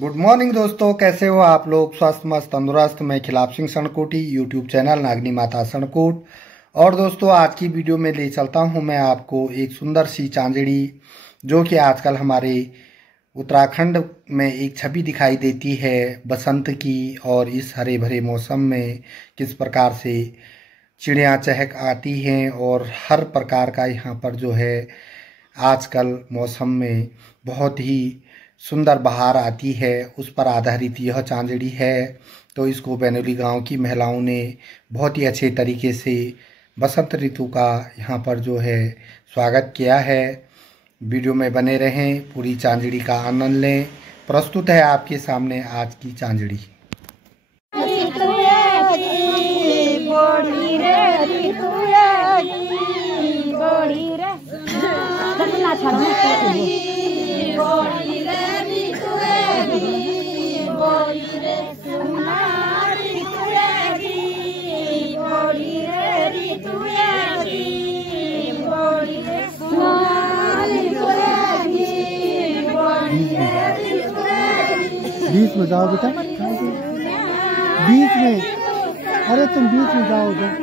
Good morning दोस्तों, कैसे हो आप लोग? स्वस्थ मस्त तंदुरुस्त। मैं खिलाफ Singh सनकोटी, YouTube channel Nagni Mata suncoat. और दोस्तों आज की वीडियो में ले चलता हूं मैं आपको एक सुंदर सी चांदड़ी, जो कि आजकल हमारे उत्तराखंड में एक छवि दिखाई देती है बसंत की। और इस हरे भरे मौसम में किस प्रकार से चिड़ियाँ चहक आती हैं और हर प्रकार का यहाँ पर जो है आजकल मौसम में बहुत ही सुंदर बहार आती है, उस पर आधारित यह चांदड़ी है। तो इसको बैनोली गांव की महिलाओं ने बहुत ही अच्छे तरीके से बसंत ऋतु का यहाँ पर जो है स्वागत किया है। वीडियो में बने रहें, पूरी चांदड़ी का आनंद लें। प्रस्तुत है आपके सामने आज की चांदड़ी। बीच में जाओ बेटा, बीच में। अरे तुम बीच में जाओ उधर।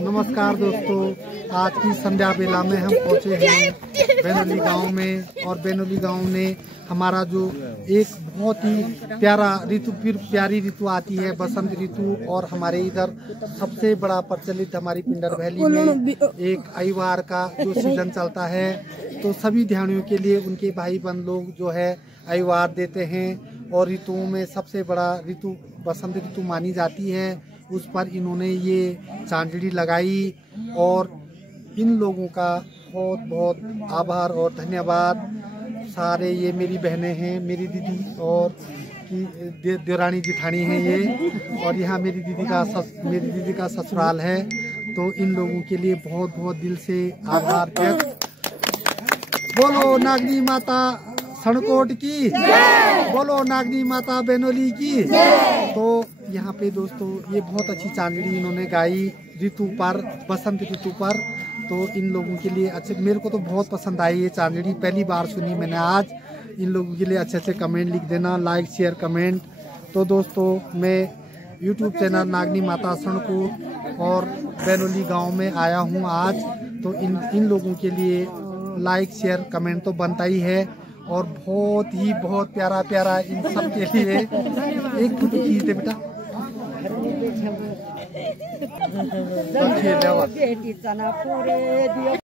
नमस्कार दोस्तों, आज की संध्या बेला में हम पहुंचे हैं बेनोली गांव में। और बेनोली गांव में हमारा जो एक बहुत ही प्यारा ऋतु, फिर प्यारी ऋतु आती है बसंत ऋतु। और हमारे इधर सबसे बड़ा प्रचलित हमारी पिंडर वैली में एक अइवार का जो सीजन चलता है, तो सभी ध्यानियों के लिए उनके भाई बहन लोग जो है अइवार देते हैं। और ऋतुओं में सबसे बड़ा ऋतु बसंत ऋतु मानी जाती है। उस पर इन्होंने ये चांदड़ी लगाई और इन लोगों का बहुत बहुत आभार और धन्यवाद। सारे ये मेरी बहनें हैं, मेरी दीदी और की देवरानी जिठानी हैं ये। और यहाँ मेरी दीदी का ससुराल है। तो इन लोगों के लिए बहुत बहुत दिल से आभार व्यक्त। बोलो नागनी माता सनकोट की, बोलो नागनी माता बेनोली की। तो यहाँ पे दोस्तों ये बहुत अच्छी चांदड़ी इन्होंने गाई ऋतु पर, बसंत ऋतु पर। तो इन लोगों के लिए अच्छे, मेरे को तो बहुत पसंद आई ये चांदड़ी, पहली बार सुनी मैंने आज। इन लोगों के लिए अच्छे अच्छे कमेंट लिख देना, लाइक शेयर कमेंट। तो दोस्तों मैं यूट्यूब चैनल नागनी माता सणकोट और बैनोली गांव में आया हूं आज। तो इन लोगों के लिए लाइक शेयर कमेंट तो बनता ही है, और बहुत प्यारा प्यारा इन सब के लिए एक फोटो खींच दे बेटा।